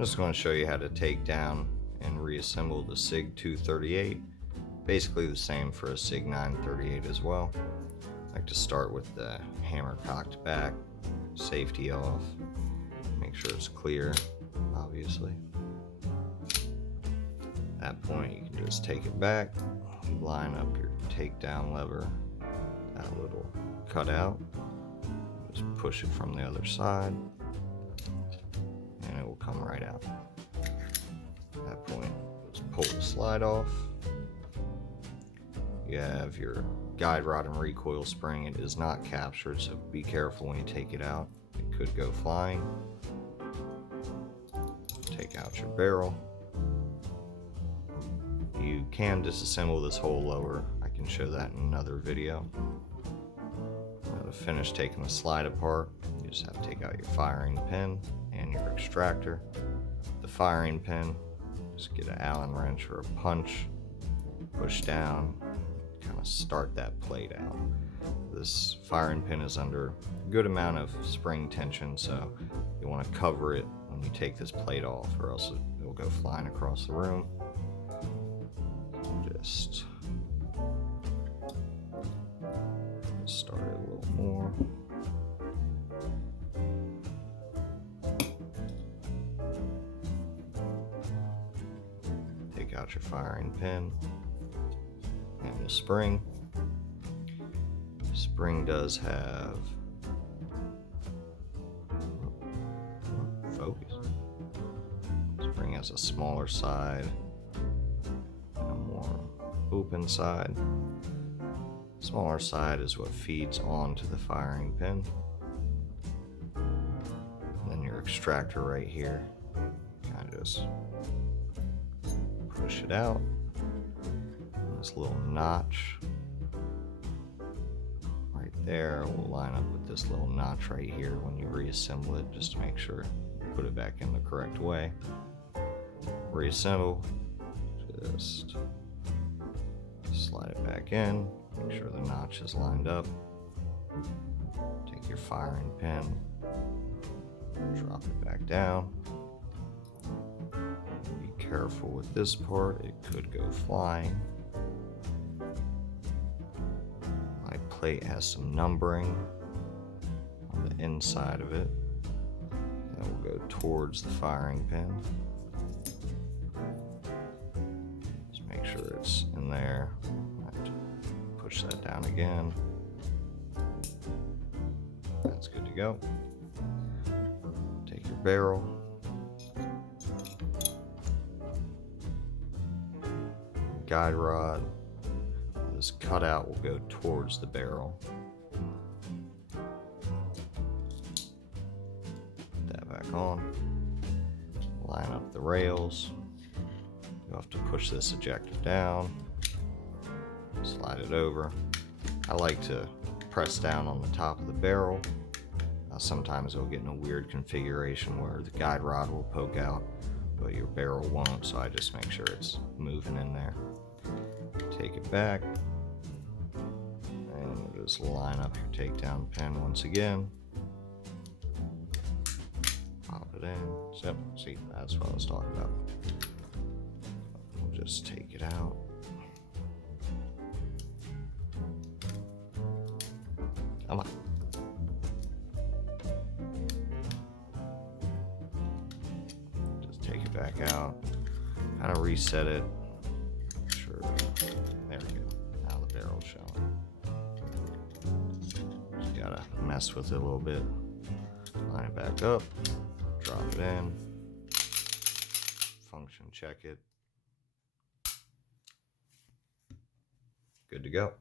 I'm just going to show you how to take down and reassemble the SIG 238. Basically the same for a SIG 938 as well. I like to start with the hammer cocked back, safety off, make sure it's clear, obviously. At that point you can just take it back, line up your takedown lever, that little cutout, just push it from the other side, and it will come right out. At that point, just pull the slide off. You have your guide rod and recoil spring. It is not captured, so be careful when you take it out. It could go flying. Take out your barrel. You can disassemble this whole lower. I can show that in another video. Now to finish taking the slide apart, you just have to take out your firing pin and your extractor. The firing pin, just get an Allen wrench or a punch, push down, kind of start that plate out. This firing pin is under a good amount of spring tension, so you want to cover it when you take this plate off, or else it will go flying across the room. Just start it a little more. Take out your firing pin and the spring. The spring does have focus. Spring has a smaller side and a more open side. Smaller side is what feeds onto the firing pin. And then your extractor right here, kind of just push it out. And this little notch right there will line up with this little notch right here when you reassemble it, just to make sure you put it back in the correct way. Reassemble, just slide it back in, make sure the notch is lined up. Take your firing pin, drop it back down. Be careful with this part, it could go flying. My plate has some numbering on the inside of it that will go towards the firing pin. Just make sure it's in there. I have to push that down again. That's good to go. Take your barrel, guide rod. This cutout will go towards the barrel. Put that back on. Line up the rails. You have to push this ejector down. Slide it over. I like to press down on the top of the barrel. Sometimes it'll get in a weird configuration where the guide rod will poke out, but your barrel won't, so I just make sure it's moving in there. Take it back, and just line up your takedown pin once again. Pop it in. Yep, see, that's what I was talking about. We'll just take it out. Come on. Just take it back out. Kind of reset it. Sure. There we go. Now the barrel's showing. Just gotta mess with it a little bit. Line it back up. Drop it in. Function check it. Good to go.